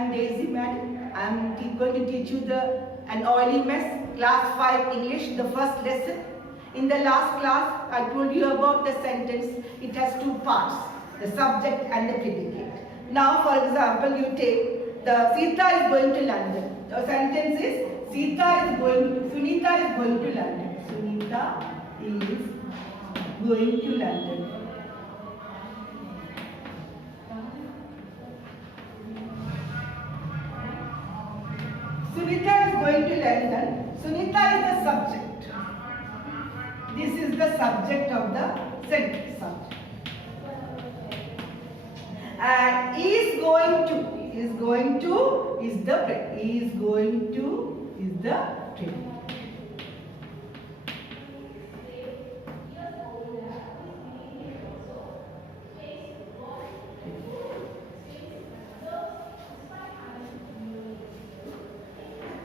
am Daisy Madam. I am going to teach you an oily mess, class 5 English, the first lesson. In the last class, I told you about the sentence. It has two parts, the subject and the predicate. Now, for example, you take the Sita is going to London. The sentence is Sunita is going to London. Sunita is going to London. Sunita is going to London. Sunita is the subject. This is the subject of the sentence. And is going to is the predicate.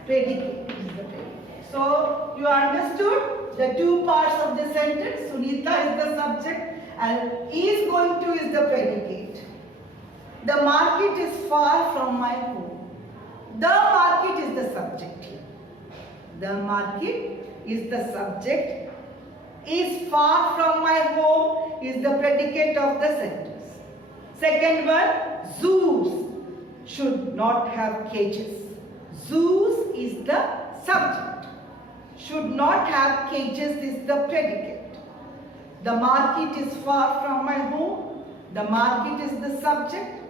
Predicate is the predicate. So you understood the two parts of the sentence. Sunita is the subject and is going to is the predicate. The market is far from my home. The market is the subject here. The market is the subject. Is far from my home is the predicate of the sentence. Second one, zoos should not have cages. Zoos is the subject. Should not have cages is the predicate. The market is far from my home. The market is the subject.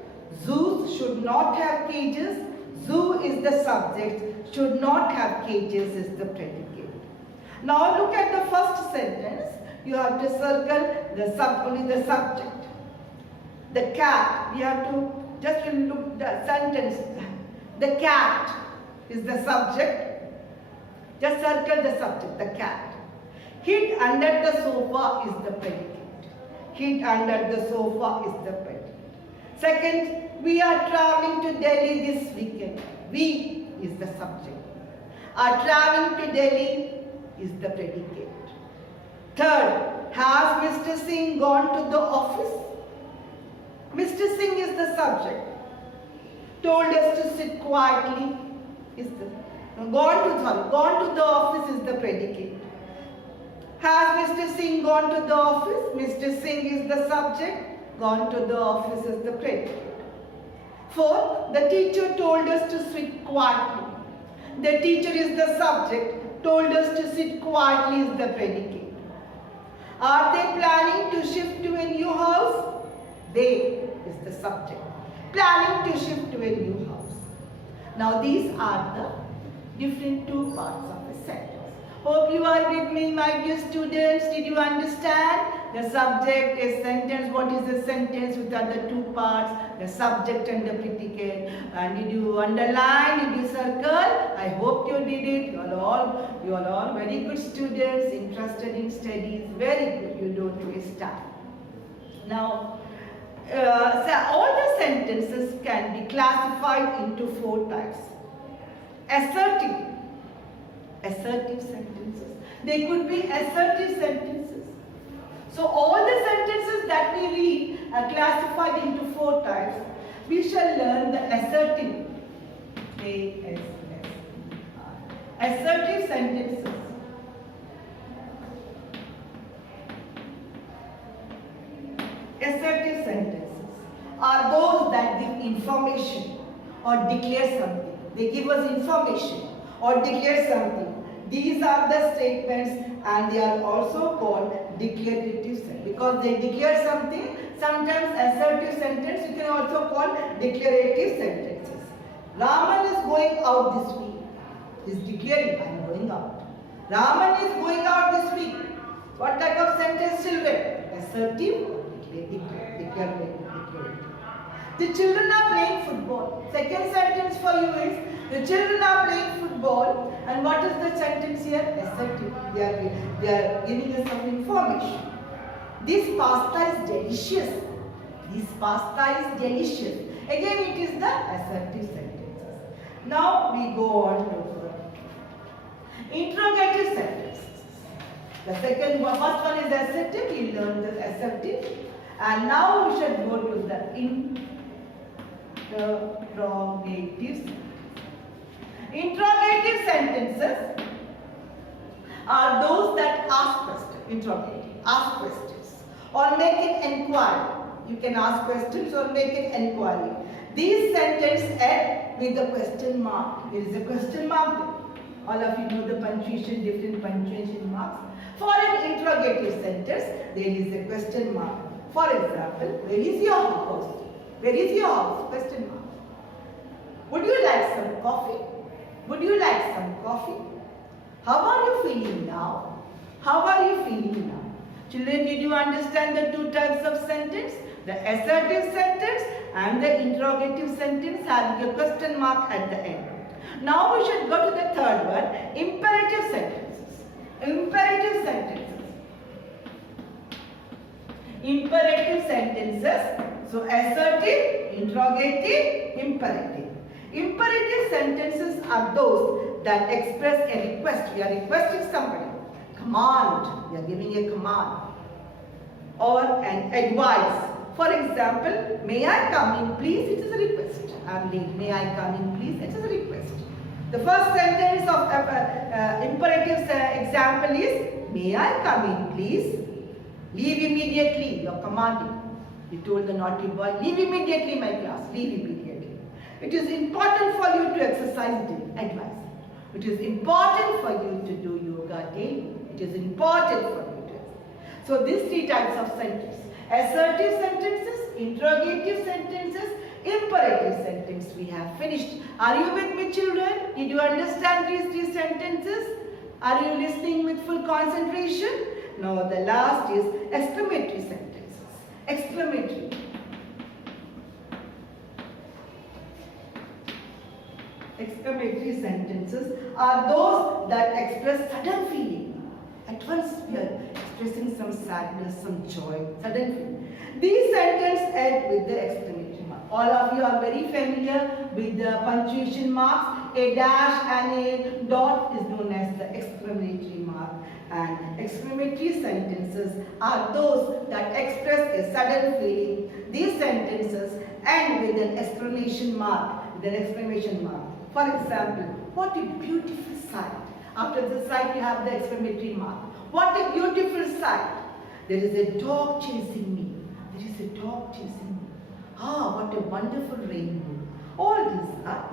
Zoos should not have cages. Zoo is the subject. Should not have cages is the predicate. Now look at the first sentence. You have to circle only the subject. The cat. We have to just look the sentence. The cat is the subject. Just circle the subject, the cat. Hid under the sofa is the predicate. Hid under the sofa is the predicate. Second, we are traveling to Delhi this weekend. We is the subject. Are traveling to Delhi is the predicate. Third, has Mr. Singh gone to the office? Mr. Singh is the subject. Told us to sit quietly is the gone to the office is the predicate. Has Mr. Singh gone to the office? Mr. Singh is the subject. Gone to the office is the predicate. Fourth, the teacher told us to sit quietly. The teacher is the subject. Told us to sit quietly is the predicate. Are they planning to shift to a new house? They is the subject. Planning to shift to a new house. Now these are the different two parts of the sentence. Hope you are with me, my dear students. Did you understand? The subject is sentence. What is a sentence? Which are the two parts? The subject and the predicate. And did you underline? Did you circle? I hope you did it. You are all very good students, interested in studies. Very good. You don't waste time. Now, all the sentences can be classified into 4 types. Assertive sentences. They could be assertive sentences. So all the sentences that we read are classified into 4 types. We shall learn the assertive. Assertive sentences. Assertive sentences are those that give information or declare something. They give us information or declare something. These are the statements and they are also called declarative sentences. Because they declare something, sometimes assertive sentence you can also call declarative sentences. Raman is going out this week. He is declaring, I am going out. Raman is going out this week. What type of sentence, children? Assertive or declarative. The children are playing football. Second sentence for you is, the children are playing football. And what is the sentence here? Assertive. They are giving us some information. This pasta is delicious. This pasta is delicious. Again, it is the assertive sentences. Now we go on to interrogative sentences. The first one is assertive. We learned the assertive. And now we should go to the Interrogative sentences. Interrogative sentences are those that ask questions, ask questions or make an inquiry. You can ask questions or make an inquiry. These sentences end with a question mark. There is a question mark there. All of you know the punctuation, different punctuation marks. For an interrogative sentence, there is a question mark. For example, where is your house? Where is your house? Question mark. Would you like some coffee? Would you like some coffee? How are you feeling now? How are you feeling now? Children, did you understand the two types of sentence? The assertive sentence and the interrogative sentence having a question mark at the end. Now we should go to the third one, imperative sentences. Imperative sentences. Imperative sentences. So assertive, interrogative, imperative. Imperative sentences are those that express a request. We are requesting somebody. Command. We are giving a command. Or an advice. For example, may I come in please? It is a request. I am late. May I come in please? It is a request. The first sentence of imperative example is, may I come in please? Leave immediately. You are commanding. You told the naughty boy, leave immediately my class. Leave immediately. It is important for you to exercise advice. It is important for you to do yoga daily. It is important for you to exercise. So these three types of sentences. Assertive sentences, interrogative sentences, imperative sentence we have finished. Are you with me, children? Did you understand these three sentences? Are you listening with full concentration? Now the last is exclamatory sentences. Exclamatory. Exclamatory sentences are those that express sudden feeling. At once we are expressing some sadness, some joy, sudden feeling. These sentences end with the exclamation mark. All of you are very familiar with the punctuation marks. A dash and a dot is known as the exclamatory mark. And exclamatory sentences are those that express a sudden feeling. These sentences end with an exclamation mark. With an exclamation mark. For example, what a beautiful sight. After the sight you have the exclamatory mark. What a beautiful sight. There is a dog chasing me. There is a dog chasing me. Ah, what a wonderful rainbow. All these are.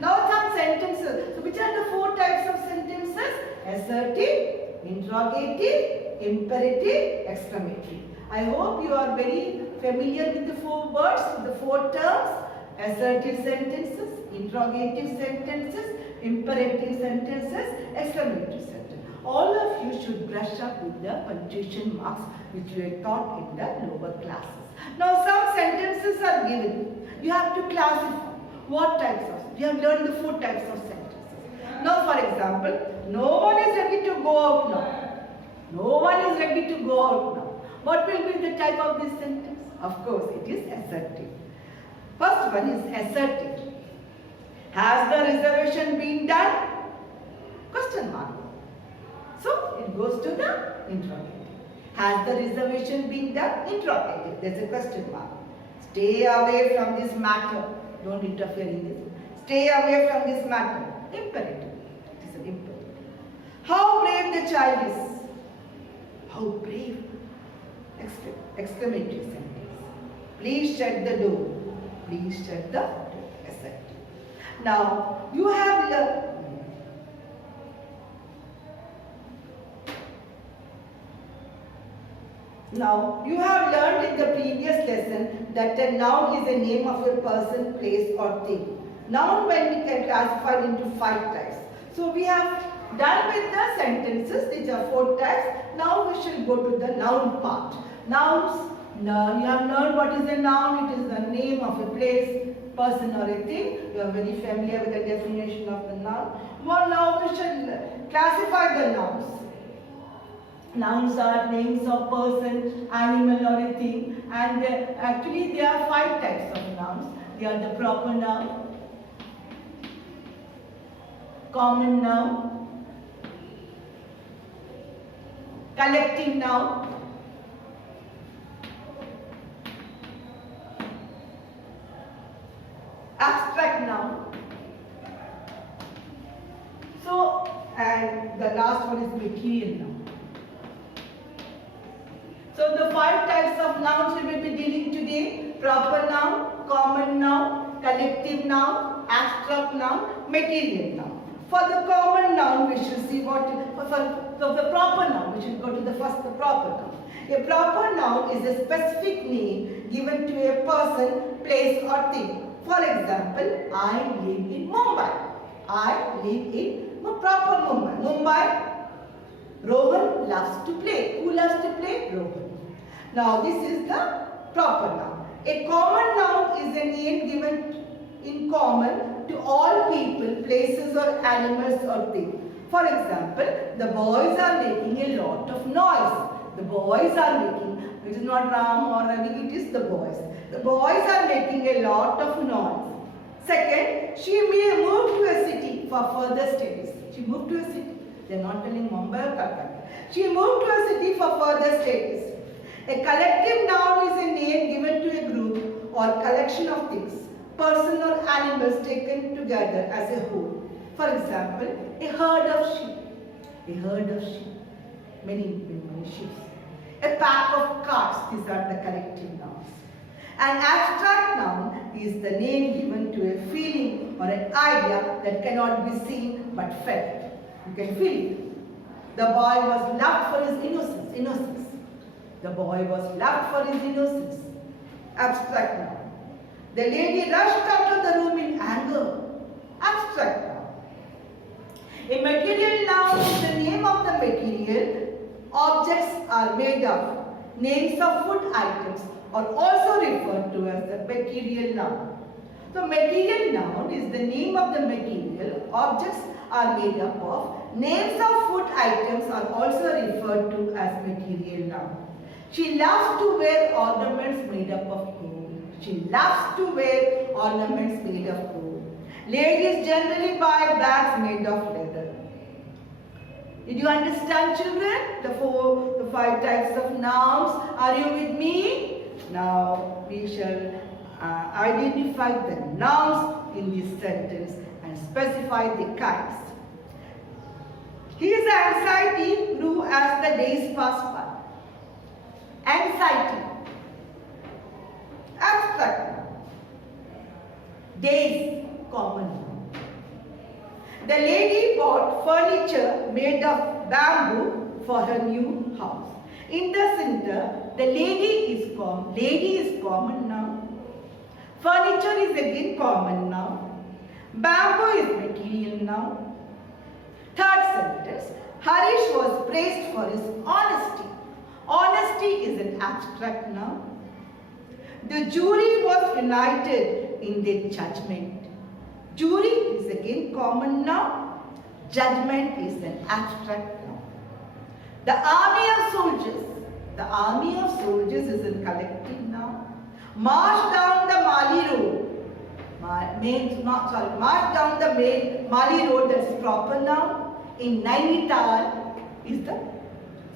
Now some sentences. So which are the four types of sentences? Assertive, interrogative, imperative, exclamatory. I hope you are very familiar with the four words, the four terms. Assertive sentences, interrogative sentences, imperative sentences, exclamatory sentences. All of you should brush up with the punctuation marks which you were taught in the lower classes. Now some sentences are given. You have to classify what types of. You have learned the four types of sentences. Now for example, no one is ready to go out now. No one is ready to go out now. What will be the type of this sentence? Of course, it is assertive. First one is assertive. Has the reservation been done? Question mark. So it goes to the interrogative. Has the reservation been done? Interrogative. There's a question mark. Stay away from this matter. Don't interfere in this. Stay away from this matter. Imperative. It is an imperative. How brave the child is. How brave. Exclamatory sentence. Please shut the door. Please shut the door. Assertive. Now you have learned. Now, you have learned in the previous lesson that a noun is a name of a person, place or thing. Noun when we can classify into 5 types. So, we have done with the sentences, these are 4 types. Now, we shall go to the noun part. Nouns, you have learned what is a noun, it is the name of a place, person or a thing. You are very familiar with the definition of the noun. Well, now we shall classify the nouns. Nouns are names of person, animal or a thing, and actually there are 5 types of nouns. They are the proper noun, common noun, collective noun, and the last one is material noun. So the 5 types of nouns we will be dealing today: proper noun, common noun, collective noun, abstract noun, material noun. For the common noun, we shall see what, for the proper noun, we should go to the first, the proper noun. A proper noun is a specific name given to a person, place or thing. For example, I live in Mumbai. I live in proper Mumbai. Mumbai, Rohan loves to play. Who loves to play? Rohan. Now this is the proper noun. A common noun is a name given in common to all people, places or animals or things. For example, the boys are making a lot of noise. The boys are making, it is not Ram or Ravi, it is the boys. The boys are making a lot of noise. Second, she may move to a city for further studies. She moved to a city. They are not telling Mumbai or Calcutta. She moved to a city for further studies. A collective noun is a name given to a group or collection of things, person or animals taken together as a whole. For example, a herd of sheep. A herd of sheep. Many sheep. A pack of cards. These are the collective nouns. An abstract noun is the name given to a feeling or an idea that cannot be seen but felt. You can feel it. The boy was loved for his innocence. The boy was loved for his innocence. Abstract noun. The lady rushed out of the room in anger. Abstract noun. A material noun is the name of the material objects are made of. Names of food items are also referred to as the material noun. So material noun is the name of the material objects are made up of. Names of food items are also referred to as material noun. She loves to wear ornaments made up of gold. She loves to wear ornaments made of gold. Ladies generally buy bags made of leather. Did you understand, children? The 5 types of nouns. Are you with me? Now we shall identify the nouns in this sentence and specify the kinds. His anxiety grew as the days passed by. Anxiety. Abstract noun. Days, common noun. The lady bought furniture made of bamboo for her new house. In the center, the lady is common noun. Furniture is again common noun. Bamboo is material noun. Third sentence, Harish was praised for his honesty. Honesty is an abstract noun. The jury was united in their judgment. Jury is again common noun. Judgment is an abstract noun. The army of soldiers. The army of soldiers is a collective noun. March down the Mali road. March down the Mali road, that is proper noun. In Nainital is the.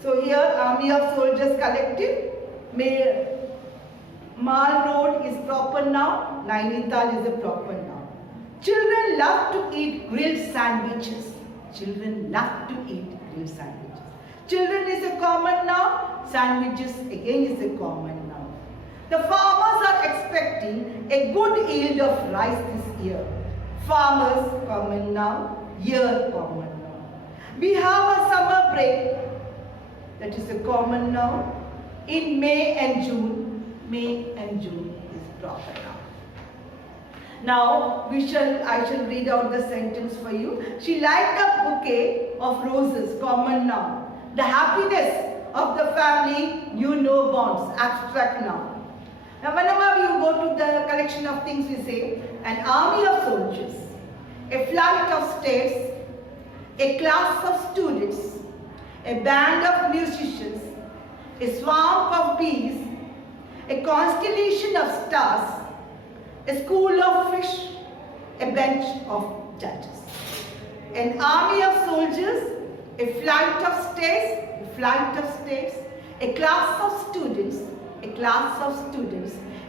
So here army of soldiers collective. Mal road is proper noun. Nainital is a proper noun. Children love to eat grilled sandwiches. Children love to eat grilled sandwiches. Children is a common noun. Sandwiches again is a common noun. The farmers are expecting a good yield of rice this year. Farmers, common noun. Year, common noun. We have a summer break. That is a common noun. In May and June. May and June is proper noun. Now I shall read out the sentence for you. She liked a bouquet of roses, common noun. The happiness of the family knew no bonds, abstract noun. Now whenever you go to the collection of things, we say an army of soldiers, a flight of stairs, a class of students, a band of musicians, a swamp of bees, a constellation of stars, a school of fish, a bench of judges. An army of soldiers, a flight of stairs, a class of students,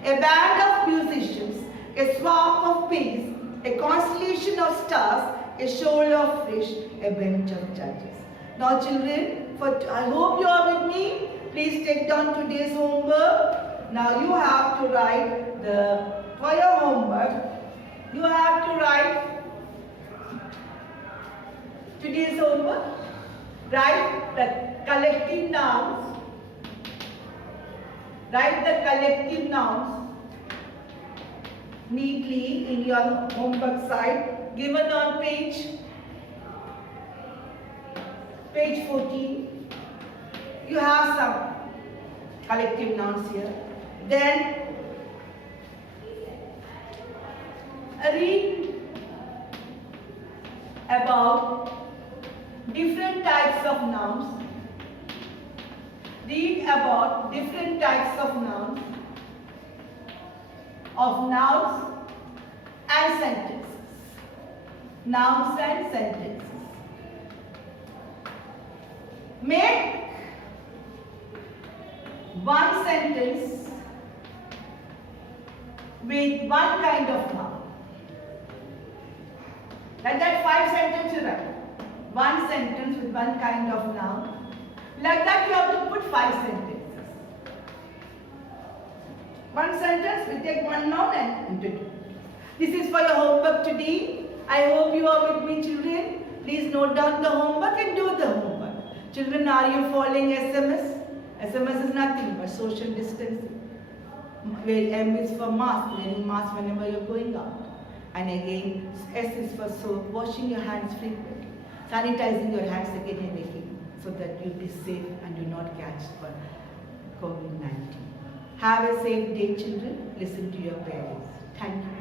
a band of musicians, a swarm of bees, a constellation of stars, a shoal of fish, a bench of judges. Now children, I hope you are with me. Please take down today's homework. Now you have to write for your homework, you have to write today's homework. Write the collective nouns. Write the collective nouns neatly in your homework side given on page 14. You have some collective nouns here. Then read about different types of nouns. Read about different types of nouns and sentences. Nouns and sentences. Make one sentence with one kind of noun. Like that 5 sentences you write. One sentence with one kind of noun. Like that you have to put 5 sentences. One sentence, we take one noun and introduce. This is for your homework today. I hope you are with me, children. Please note down the homework and do the homework. Children, are you following SMS? SMS is nothing but social distancing. Where M is for mask, wearing mask whenever you are going out. And again, S is for soap, washing your hands frequently. Sanitizing your hands again and again so that you'll be safe and do not catch for COVID-19. Have a safe day, children. Listen to your parents. Thank you.